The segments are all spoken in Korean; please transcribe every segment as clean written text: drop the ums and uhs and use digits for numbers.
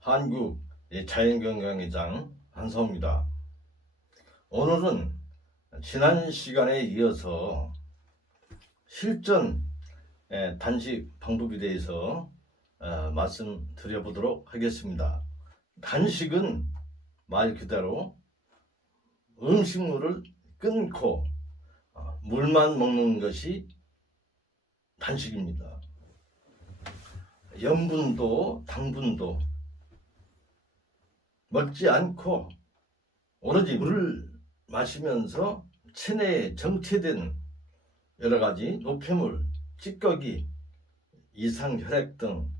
한국 자연건강의장 한성우입니다. 오늘은 지난 시간에 이어서 실전 단식 방법에 대해서 말씀드려보도록 하겠습니다. 단식은 말 그대로 음식물을 끊고 물만 먹는 것이 단식입니다. 염분도 당분도 먹지 않고 오로지 물을 마시면서 체내에 정체된 여러가지 노폐물, 찌꺼기, 이상혈액 등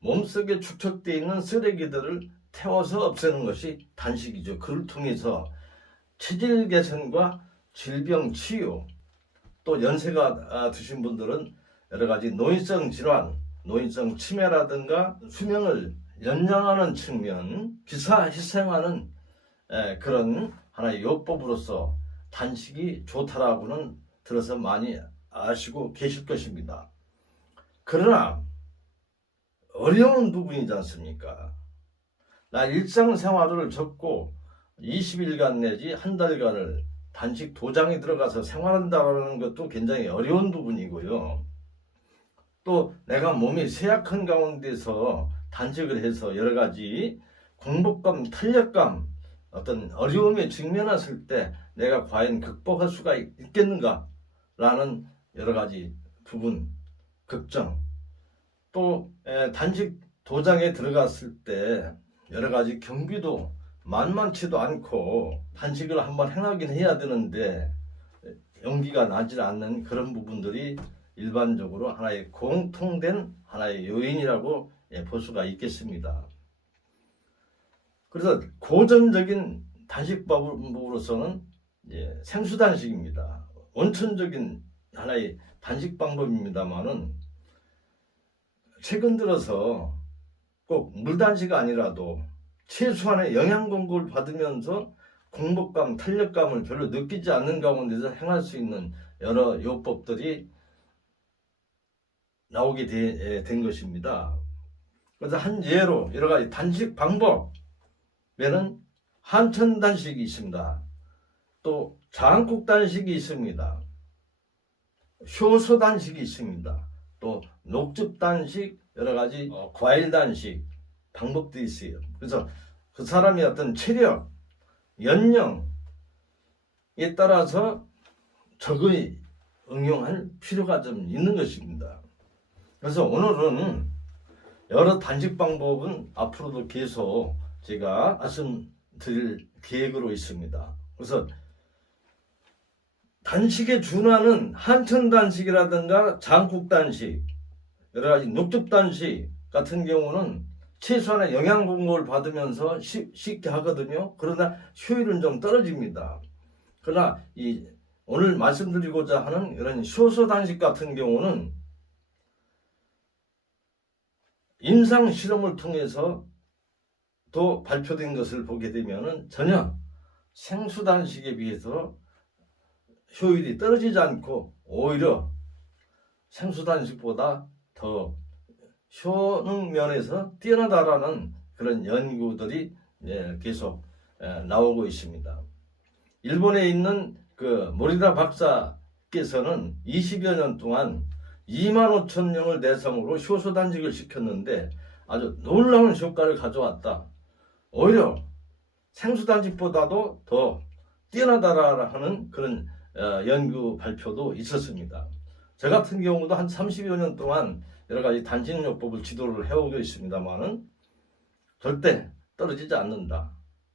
몸속에 축적되어 있는 쓰레기들을 태워서 없애는 것이 단식이죠. 그를 통해서 체질 개선과 질병 치유, 또 연세가 드신 분들은 여러가지 노인성 질환, 노인성 치매라든가 수명을 연장하는 측면, 기사회생하는 그런 하나의 요법으로서 단식이 좋다라고는 들어서 많이 아시고 계실 것입니다. 그러나 어려운 부분이지 않습니까? 나 일상생활을 접고 20일간 내지 한 달간을 단식 도장에 들어가서 생활한다는 것도 굉장히 어려운 부분이고요. 또 내가 몸이 쇠약한 가운데서 단식을 해서 여러 가지 공복감, 탄력감, 어떤 어려움에 직면했을 때 내가 과연 극복할 수가 있겠는가 라는 여러 가지 부분, 걱정, 또 단식 도장에 들어갔을 때 여러 가지 경비도 만만치도 않고 단식을 한번 행하긴 해야 되는데 용기가 나지 않는 그런 부분들이 일반적으로 하나의 공통된 하나의 요인이라고 볼 수가 있겠습니다. 그래서 고전적인 단식법으로서는 생수 단식입니다. 원천적인 하나의 단식 방법입니다만은 최근 들어서 꼭 물단식 아니라도 최소한의 영양 공급을 받으면서 공복감, 탄력감을 별로 느끼지 않는 가운데서 행할 수 있는 여러 요법들이 나오게 된 것입니다. 그래서 한 예로 여러 가지 단식 방법에는 한천 단식이 있습니다. 또 장국 단식이 있습니다. 효소 단식이 있습니다. 또 녹즙 단식, 여러 가지 과일 단식 방법도 있어요. 그래서 그 사람의 어떤 체력, 연령에 따라서 적의 응용할 필요가 좀 있는 것입니다. 그래서 오늘은 여러 단식 방법은 앞으로도 계속 제가 말씀드릴 계획으로 있습니다. 그래서 단식에 준하는 한천 단식이라든가 장국 단식, 여러 가지 녹즙 단식 같은 경우는 최소한의 영양 공급을 받으면서 쉽게 하거든요. 그러나 효율은 좀 떨어집니다. 그러나 오늘 말씀드리고자 하는 이런 효소 단식 같은 경우는 임상 실험을 통해서 또 발표된 것을 보게 되면 전혀 생수 단식에 비해서 효율이 떨어지지 않고 오히려 생수 단식보다 더 효능 면에서 뛰어나다라는 그런 연구들이 계속 나오고 있습니다. 일본에 있는 그 모리다 박사께서는 20여 년 동안 2만 5천 명을 대상으로 효소 단식을 시켰는데 아주 놀라운 효과를 가져왔다. 오히려 생수 단식보다도 더 뛰어나다라는 그런 연구 발표도 있었습니다. 저 같은 경우도 한 30여 년 동안 여러 가지 단식요법을 지도를 해오고 있습니다만은 절대 떨어지지 않는다.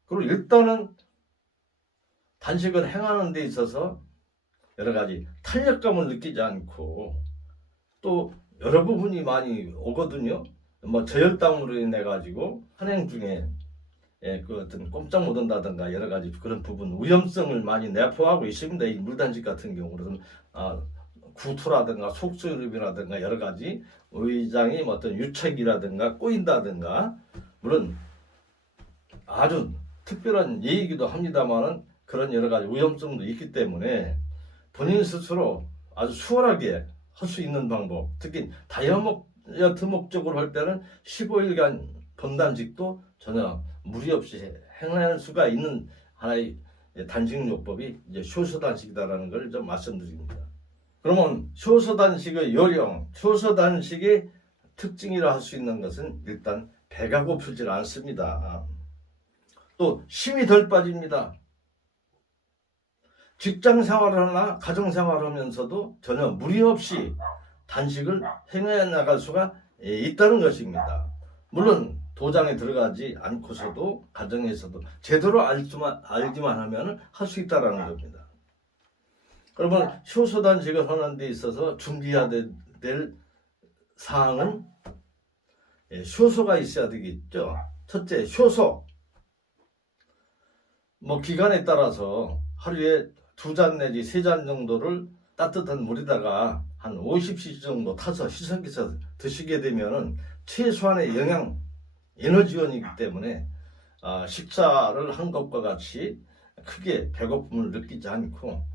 그리고 일단은 단식을 행하는 데 있어서 여러 가지 탄력감을 느끼지 않고 또 여러 부분이 많이 오거든요. 뭐 저혈당으로 인해 가지고 한행 중에 그 어떤 꼼짝 못 한다든가 여러 가지 그런 부분 위험성을 많이 내포하고 있습니다. 이 물단식 같은 경우는 구토라든가 속쓰림이라든가 여러 가지 의장이 어떤 유착이라든가 꼬인다든가 물론 아주 특별한 예이기도 합니다만은 그런 여러 가지 위험성도 있기 때문에 본인 스스로 아주 수월하게 할 수 있는 방법, 특히 다이어트 목적으로 할 때는 15일간 본단식도 전혀 무리 없이 행할 수가 있는 하나의 단식요법이 이제 효소단식이다라는 걸 좀 말씀드립니다. 그러면 효소단식의 요령, 효소단식의 특징이라 할 수 있는 것은 일단 배가 고프질 않습니다. 또 힘이 덜 빠집니다. 직장 생활하나 가정 생활하면서도 전혀 무리 없이 단식을 행해 나갈 수가 있다는 것입니다. 물론 도장에 들어가지 않고서도 가정에서도 제대로 알기만 하면 할 수 있다는 겁니다. 그러면 효소단식을 하는 데 있어서 준비해야 될 사항은 효소가 있어야 되겠죠. 첫째, 효소. 기간에 따라서 하루에 2잔 내지 3잔 정도를 따뜻한 물에다가 한 50cc 정도 타서 희석해서 드시게 되면 최소한의 영양, 에너지원이기 때문에 식사를 한 것과 같이 크게 배고픔을 느끼지 않고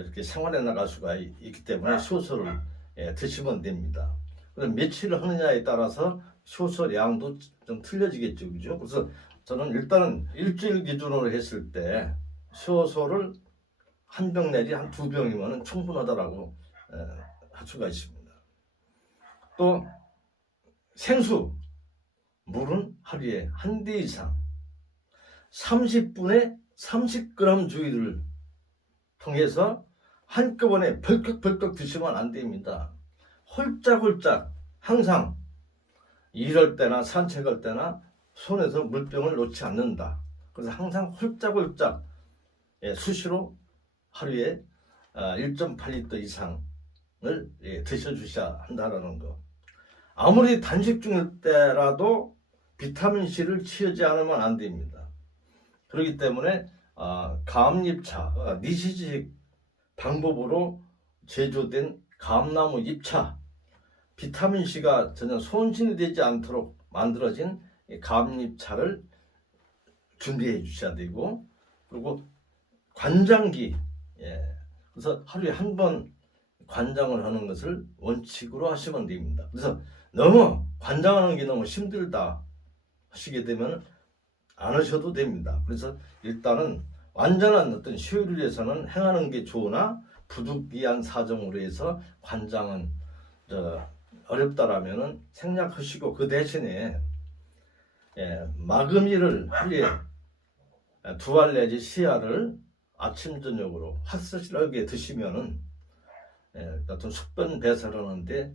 이렇게 생활해 나갈 수가 있기 때문에 효소를 드시면 됩니다. 그래서 며칠을 하느냐에 따라서 효소량도 좀 틀려지겠죠, 그죠? 그래서 저는 일단은 일주일 기준으로 했을 때 효소를 한 병 내지 한 2병이면 충분하다라고 할 수가 있습니다. 또 생수, 물은 하루에 1대 이상 30분에 30g 주기를 통해서 한꺼번에 벌컥벌컥 드시면 안 됩니다. 홀짝홀짝 항상 일할 때나 산책할 때나 손에서 물병을 놓지 않는다. 그래서 항상 홀짝홀짝 수시로 하루에 1.8리터 이상을 드셔주셔야 한다는 거. 아무리 단식 중일 때라도 비타민C를 취하지 않으면 안 됩니다. 그렇기 때문에 감잎차, 니시식 방법으로 제조된 감나무 잎차, 비타민C가 전혀 손실이 되지 않도록 만들어진 감잎차를 준비해 주셔야 되고, 그리고 관장기, 그래서 하루에 한 번 관장을 하는 것을 원칙으로 하시면 됩니다. 그래서 너무 관장하는 게 너무 힘들다 하시게 되면 안 하셔도 됩니다. 그래서 일단은 완전한 어떤 효율을 위해서는 행하는 게 좋으나 부득이한 사정으로 해서 관장은 어렵다라면은 생략하시고 그 대신에 마금이를 하루에 2알 내지 3알을 아침 저녁으로 확실하게 드시면은 어떤 숙변 배설하는데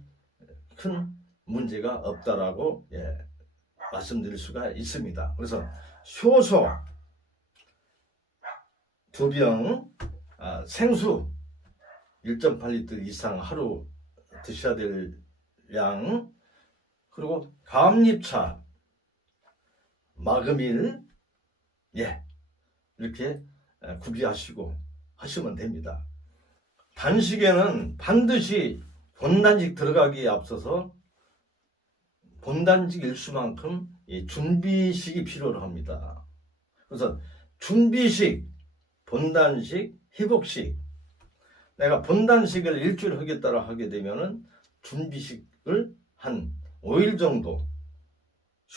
큰 문제가 없다라고 말씀드릴 수가 있습니다. 그래서 효소 2병, 생수 1.8리터 이상 하루 드셔야 될 양, 그리고 감잎차, 마금일, 이렇게 구비하시고 하시면 됩니다. 단식에는 반드시 본단식 들어가기에 앞서서 본단식 일수만큼 준비식이 필요로 합니다. 그래서 준비식, 본단식, 회복식. 내가 본단식을 일주일 하겠다라 하게 되면은 준비식을 한 5일 정도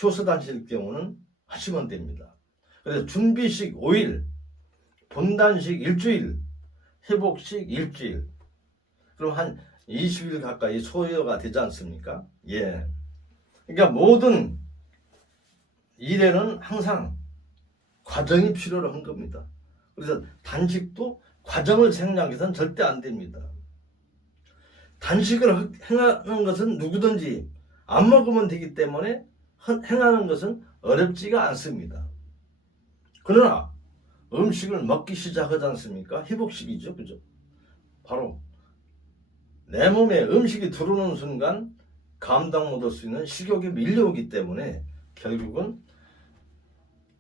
효소단식일 경우는 하시면 됩니다. 그래서 준비식 5일, 본단식 일주일, 회복식 일주일. 그럼 한 20일 가까이 소요가 되지 않습니까? 그러니까 모든 일에는 항상 과정이 필요로 한 겁니다. 그래서 단식도 과정을 생략해서는 절대 안 됩니다. 단식을 행하는 것은 누구든지 안 먹으면 되기 때문에 행하는 것은 어렵지가 않습니다. 그러나 음식을 먹기 시작하지 않습니까? 회복식이죠. 그죠? 바로 내 몸에 음식이 들어오는 순간 감당 못할 수 있는 식욕이 밀려오기 때문에 결국은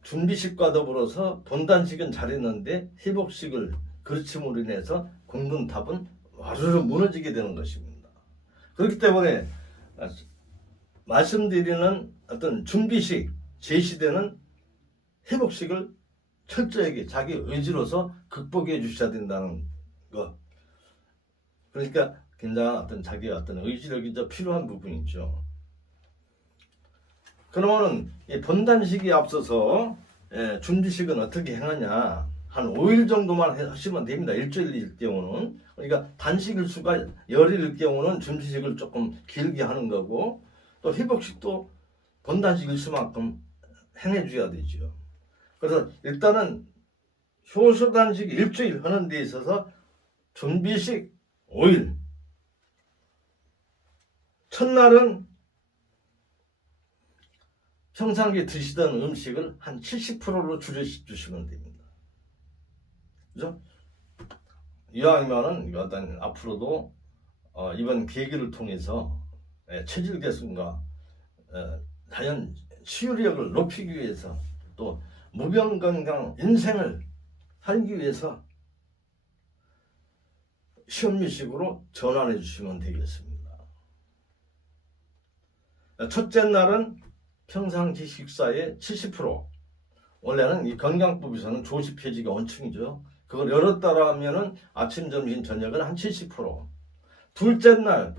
준비식과 더불어서 본단식은 잘했는데 회복식을 그르침으로 인해서 공든탑은 와르르 무너지게 되는 것입니다. 그렇기 때문에 말씀드리는 어떤 준비식, 제시되는 회복식을 철저하게 자기 의지로서 극복해 주셔야 된다는 것. 그러니까 굉장한 어떤 자기의 어떤 의지력이 필요한 부분이죠. 그러면은 이 본단식에 앞서서 준비식은 어떻게 행하냐? 한 5일 정도만 하시면 됩니다. 일주일일 경우는. 그러니까 단식일 수가 열일일 경우는 준비식을 조금 길게 하는 거고, 또 회복식도 본단식일 수만큼 행해줘야 되죠. 그래서 일단은 효소단식 일주일 하는 데 있어서 준비식 5일. 첫날은 평상시에 드시던 음식을 한 70%로 줄여주시면 됩니다. 그죠? 이왕이면은 어떤 앞으로도 이번 계기를 통해서 체질 개선과 자연 치유력을 높이기 위해서 또 무병건강 인생을 살기 위해서 시험미식으로 전환해 주시면 되겠습니다. 첫째 날은 평상시 식사의 70%. 원래는 이 건강법에서는 조식 폐지가 원칙이죠. 그걸 열었다라 하면은 아침, 점심, 저녁은 한 70%. 둘째 날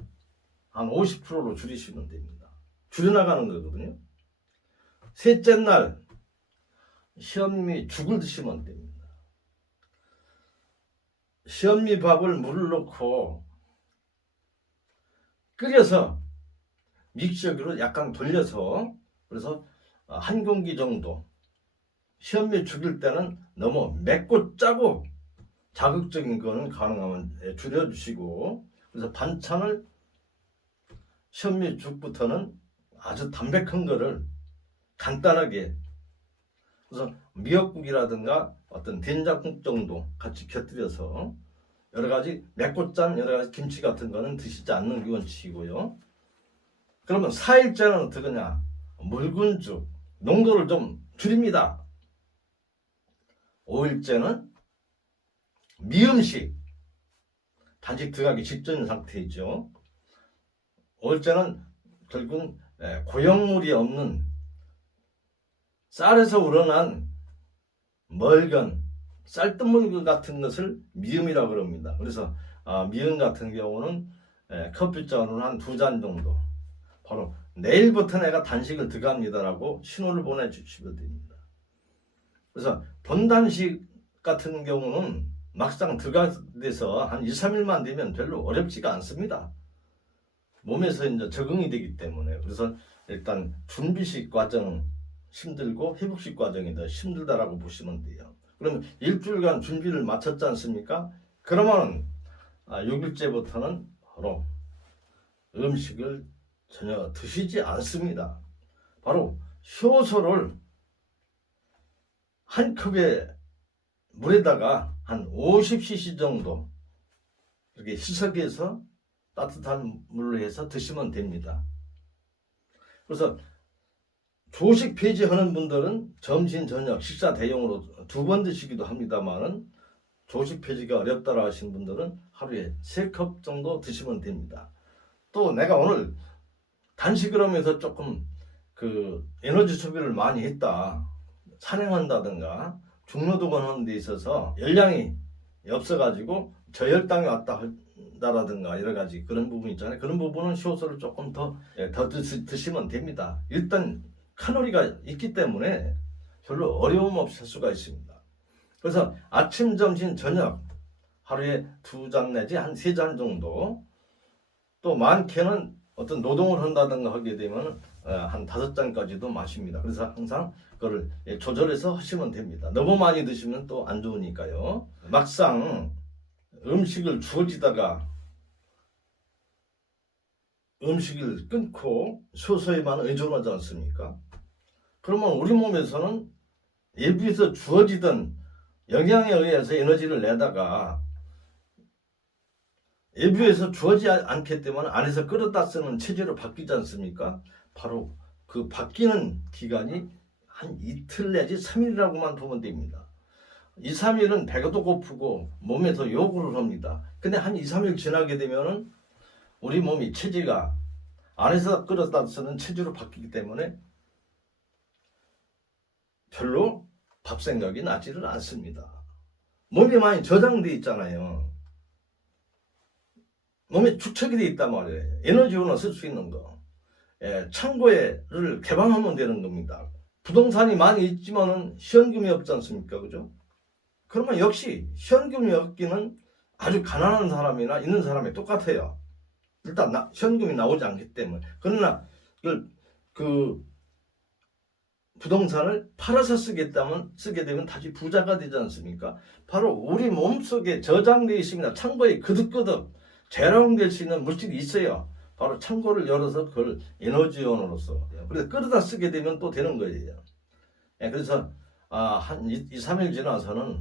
한 50%로 줄이시면 됩니다. 줄여나가는 거거든요. 셋째 날 시험미 죽을 드시면 됩니다. 시험미 밥을 물을 넣고 끓여서 믹서기로 약간 돌려서, 그래서 한 공기 정도. 시험미 죽일 때는 너무 맵고 짜고 자극적인 거는 가능하면 줄여주시고, 그래서 반찬을 시험미 죽부터는 아주 담백한 거를 간단하게, 그래서 미역국이라든가 어떤 된장국 정도 같이 곁들여서 여러 가지 맵고 짠 여러 가지 김치 같은 거는 드시지 않는 게 원칙이고요. 그러면 4일째는 어떠냐? 묽은 죽, 농도를 좀 줄입니다. 5일째는 미음식, 단식 들어가기 직전 상태이죠. 5일째는 결국은 고형물이 없는 쌀에서 우러난 멀건 쌀뜨물 같은 것을 미음이라고 합니다. 그래서 미음 같은 경우는 커피잔으로 한 2잔 정도, 바로 내일부터 내가 단식을 들어갑니다라고 신호를 보내주시면 됩니다. 그래서 본단식 같은 경우는 막상 들어가서 한 2, 3일만 되면 별로 어렵지가 않습니다. 몸에서 이제 적응이 되기 때문에. 그래서 일단 준비식 과정 힘들고 회복식 과정이 더 힘들다라고 보시면 돼요. 그러면 일주일간 준비를 마쳤지 않습니까? 그러면 6일째부터는 바로 음식을 전혀 드시지 않습니다. 바로 효소를 한 컵의 물에다가 한 50cc 정도 이렇게 희석해서 따뜻한 물로 해서 드시면 됩니다. 그래서 조식 폐지하는 분들은 점심, 저녁, 식사 대용으로 2번 드시기도 합니다만은, 조식 폐지가 어렵다라 하신 분들은 하루에 3컵 정도 드시면 됩니다. 또 내가 오늘 단식을 하면서 조금 에너지 소비를 많이 했다, 산행한다든가 중노동을 하는 데 있어서 열량이 없어가지고 저혈당이 왔다 한다라든가 여러 가지 그런 부분 있잖아요. 그런 부분은 효소를 조금 더 드시면 됩니다. 일단 칼로리가 있기 때문에 별로 어려움 없이 할 수가 있습니다. 그래서 아침, 점심, 저녁 하루에 2잔 내지 한 3잔 정도, 또 많게는 어떤 노동을 한다든가 하게 되면 한 5잔까지도 마십니다. 그래서 항상 그거를 조절해서 하시면 됩니다. 너무 많이 드시면 또 안 좋으니까요. 막상 음식을 주어지다가 음식을 끊고 효소에만 의존하지 않습니까? 그러면 우리 몸에서는 예비에서 주어지던 영양에 의해서 에너지를 내다가 예비에서 주어지지 않기 때문에 안에서 끌어다 쓰는 체제로 바뀌지 않습니까? 바로 그 바뀌는 기간이 한 이틀 내지 3일이라고만 보면 됩니다. 2, 3일은 배가도 고프고 몸에서 요구를 합니다. 근데 한 2, 3일 지나게 되면은 우리 몸이 체지가 안에서 끌어다 쓰는 체지로 바뀌기 때문에 별로 밥 생각이 나지를 않습니다. 몸이 많이 저장돼 있잖아요. 몸에 축적이 돼 있단 말이에요. 에너지원을 쓸 수 있는 거. 창고를 개방하면 되는 겁니다. 부동산이 많이 있지만은 현금이 없지 않습니까? 그죠? 그러면 역시 현금이 없기는 아주 가난한 사람이나 있는 사람이 똑같아요. 일단 현금이 나오지 않기 때문에. 그러나 그 부동산을 팔아서 쓰게 되면 다시 부자가 되지 않습니까? 바로 우리 몸속에 저장되어 있습니다. 창고에 그득그득 재활용될 수 있는 물질이 있어요. 바로 창고를 열어서 그걸 에너지원으로서 그래서 끌어다 쓰게 되면 또 되는 거예요. 그래서 한 2, 3일 지나서는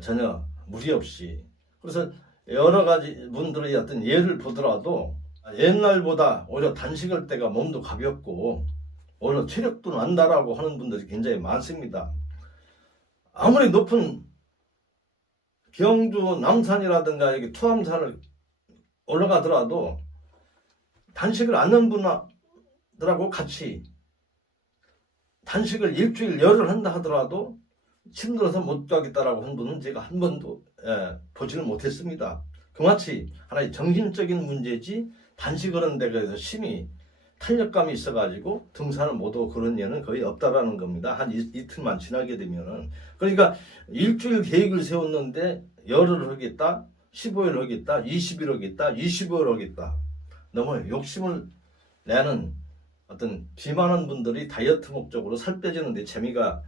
전혀 무리 없이, 그래서 여러 가지 분들의 어떤 예를 보더라도 옛날보다 오히려 단식할 때가 몸도 가볍고 오히려 체력도 난다라고 하는 분들이 굉장히 많습니다. 아무리 높은 경주 남산이라든가 여기 투암산을 올라가더라도 단식을 안 하는 분들하고 같이 단식을 일주일 열흘 한다 하더라도 힘들어서 못 가겠다라고 한 분은 제가 한 번도 보지를 못했습니다. 그마치 하나의 정신적인 문제지 단식을 하는 데 대해서 심히 탄력감이 있어가지고 등산을 못하고 그런 예는 거의 없다라는 겁니다. 한 이틀만 지나게 되면은. 그러니까 일주일 계획을 세웠는데 열흘 하겠다, 15일 하겠다, 20일 하겠다, 25일 하겠다. 너무 욕심을 내는 어떤 비만한 분들이 다이어트 목적으로 살 빼지는데 재미가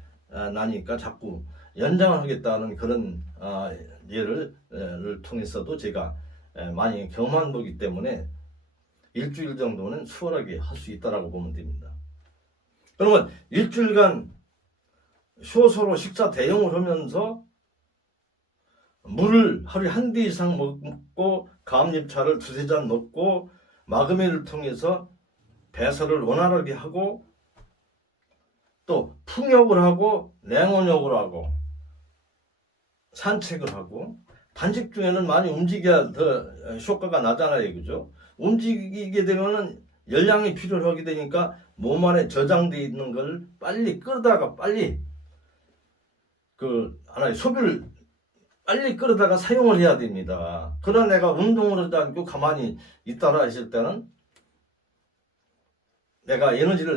나니까 자꾸 연장을 하겠다는 그런 예를 통해서도 제가 많이 경험한 거기 때문에 일주일 정도는 수월하게 할 수 있다라고 보면 됩니다. 그러면 일주일간 효소로 식사 대용을 하면서 물을 하루에 한 대 이상 먹고 감잎차를 2~3잔 먹고 마그메를 통해서 배설을 원활하게 하고 또 풍욕을 하고 냉온욕을 하고 산책을 하고 단식 중에는 많이 움직여야 더 효과가 나잖아요. 그죠? 움직이게 되면은 열량이 필요하게 되니까 몸 안에 저장되어 있는 걸 빨리 끌다가 빨리 하나의 소비를 빨리 끌어다가 사용을 해야 됩니다. 그러나 내가 운동을 하지 않고 가만히 있다라 했을 때는 내가 에너지를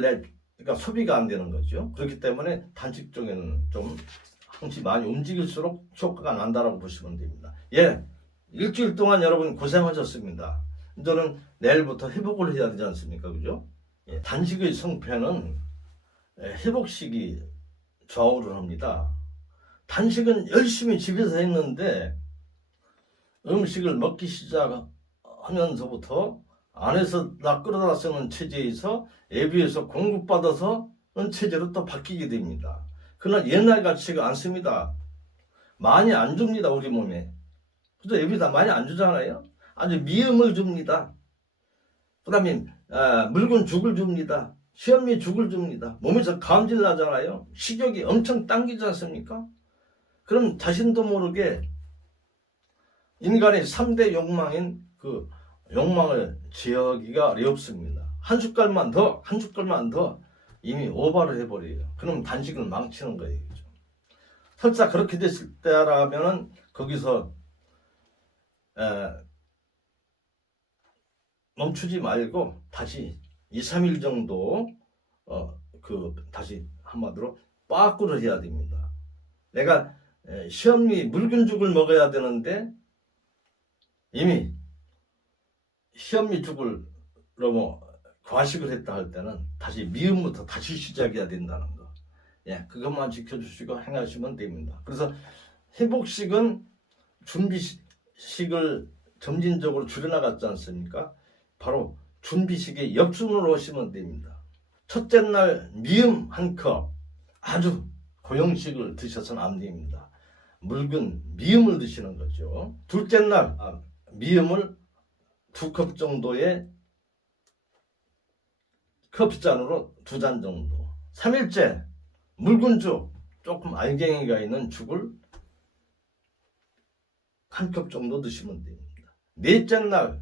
그러니까 소비가 안 되는 거죠. 그렇기 때문에 단식 중에는 좀 항시 많이 움직일수록 효과가 난다라고 보시면 됩니다. 일주일 동안 여러분 고생하셨습니다. 이제는 내일부터 회복을 해야 되지 않습니까? 그죠? 단식의 성패는 회복식이 좌우를 합니다. 단식은 열심히 집에서 했는데 음식을 먹기 시작하면서부터 안에서 나 끌어다 쓰는 체제에서 애비에서 공급받아서 체제로 또 바뀌게 됩니다. 그러나 옛날 같지가 않습니다. 많이 안 줍니다. 우리 몸에. 그래서 애비 다 많이 안 주잖아요. 아주 미음을 줍니다. 그 다음에 묽은 죽을 줍니다. 시험미 죽을 줍니다. 몸에서 감질 나잖아요. 식욕이 엄청 당기지 않습니까? 그럼 자신도 모르게 인간의 3대 욕망인 그 욕망을 지어기가 어렵습니다. 한 숟갈만 더 이미 오버를 해버려요. 그럼 단식을 망치는 거예요. 그죠? 설사 그렇게 됐을 때라면은 거기서 멈추지 말고 다시 2, 3일 정도 다시 한마디로 빠꾸를 해야 됩니다. 내가 시험리 묽은 죽을 먹어야 되는데 이미 시험리 죽을 너무 과식을 했다 할 때는 다시 미음부터 다시 시작해야 된다는 거. 그것만 지켜주시고 행하시면 됩니다. 그래서 회복식은 준비식을 점진적으로 줄여나갔지 않습니까? 바로 준비식의 역순으로 오시면 됩니다. 첫째 날 미음 한 컵, 아주 고형식을 드셔서는 안 됩니다. 묽은 미음을 드시는 거죠. 둘째 날 미음을 2컵 정도의 커피잔으로 2잔 정도. 3일째 묽은 죽, 조금 알갱이가 있는 죽을 1컵 정도 드시면 됩니다. 넷째 날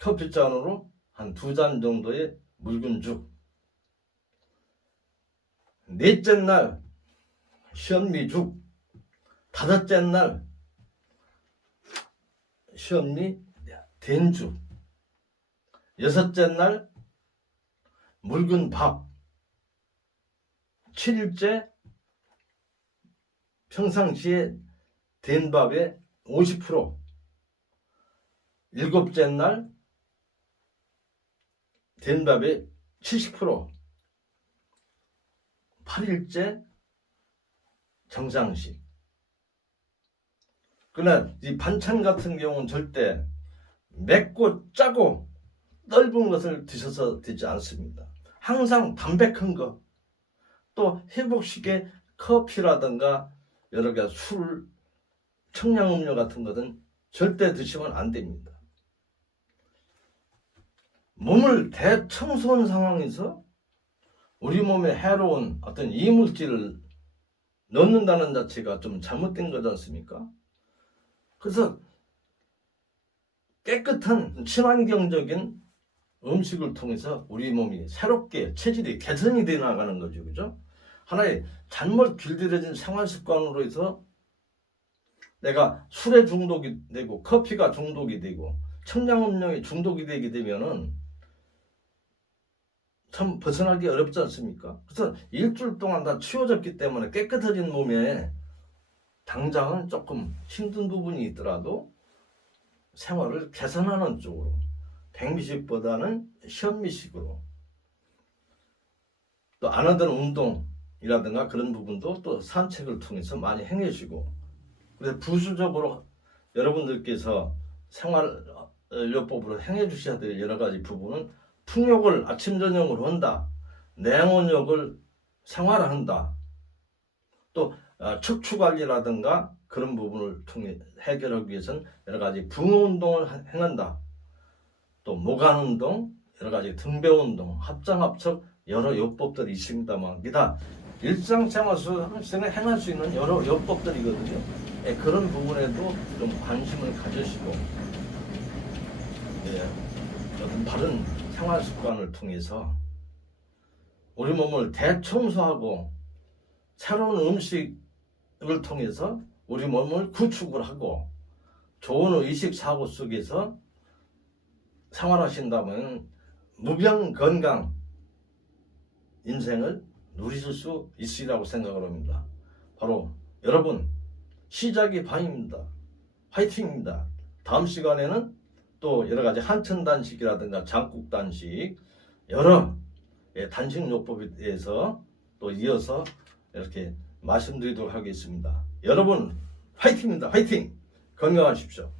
커피잔으로 한 2잔 정도의 묽은 죽. 넷째 날 시험미죽. 다섯째 날 시험미 된죽. 6째 날 묽은 밥, 7일째 평상시에 된 밥의 50%, 7째 날 된 밥의 70%, 8일째 정상식. 그러나 이 반찬 같은 경우는 절대 맵고 짜고 넓은 것을 드셔서 되지 않습니다. 항상 담백한 거, 또 회복식의 커피라든가 여러 가지 술, 청량음료 같은 것은 절대 드시면 안 됩니다. 몸을 대청소한 상황에서 우리 몸에 해로운 어떤 이물질을 넣는다는 자체가 좀 잘못된 거지 않습니까? 그래서 깨끗한 친환경적인 음식을 통해서 우리 몸이 새롭게 체질이 개선이 되어 나가는 거죠. 그죠? 하나의 잘못 길들여진 생활 습관으로 해서 내가 술에 중독이 되고 커피가 중독이 되고 청량음료에 중독이 되게 되면은 참 벗어나기 어렵지 않습니까? 그래서 일주일 동안 다 치워졌기 때문에 깨끗해진 몸에 당장은 조금 힘든 부분이 있더라도 생활을 개선하는 쪽으로 백미식보다는 현미식으로 또 안 하던 운동이라든가 그런 부분도 또 산책을 통해서 많이 행해주고, 그래서 부수적으로 여러분들께서 생활요법으로 행해주셔야 될 여러 가지 부분은 풍욕을 아침 저녁으로 한다, 냉온욕을 생활한다, 또 척추관리라든가 그런 부분을 통해 해결하기 위해서는 여러 가지 붕어운동을 행한다, 또 모관운동, 여러 가지 등배운동, 합장합척 여러 요법들이 있습니다만 기타 일상생활에서 행할 수 있는 여러 요법들이거든요. 그런 부분에도 좀 관심을 가지시고 어떤 바른 생활 습관을 통해서 우리 몸을 대청소하고 새로운 음식을 통해서 우리 몸을 구축을 하고 좋은 의식 사고 속에서 생활하신다면 무병 건강 인생을 누리실 수 있으리라고 생각을 합니다. 바로 여러분 시작이 반입니다. 화이팅입니다. 다음 시간에는 또 여러 가지 한천 단식이라든가 장국 단식 여러 단식 요법에 대해서 또 이어서 이렇게 말씀드리도록 하겠습니다. 여러분 화이팅입니다. 화이팅! 건강하십시오.